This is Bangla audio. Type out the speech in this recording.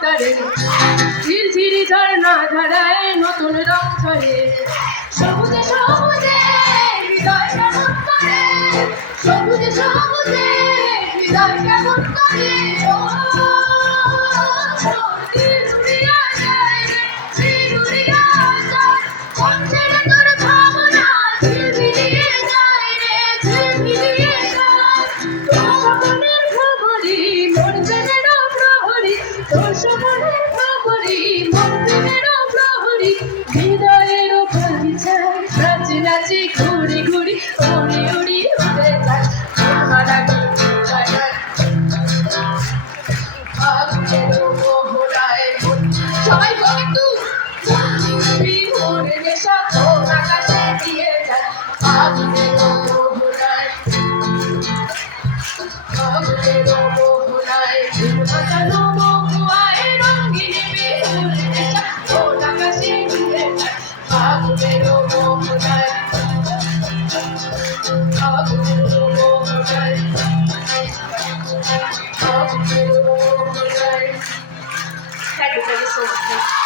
অবতারে ঝিরঝিরি ঝর্ণা ধারায় নতুন রং ছড়ে সবুজে সবুজে হৃদয় কেমন করে সবুজে সবুজে হৃদয় কেমন করে নাচি ঘুরি ঘুরি উড়ি উড়ি উড়ে যায় সবাই একটু মনে নেশা আকাশে দিয়ে যায় আগুনের মোহনায় আগুনের মোহনায় বাঁচানো মহুয়ায় রঙিনী বিহুর নেশা আকাশে দিয়ে যায় আগুনের মোহনায় Thank you so much.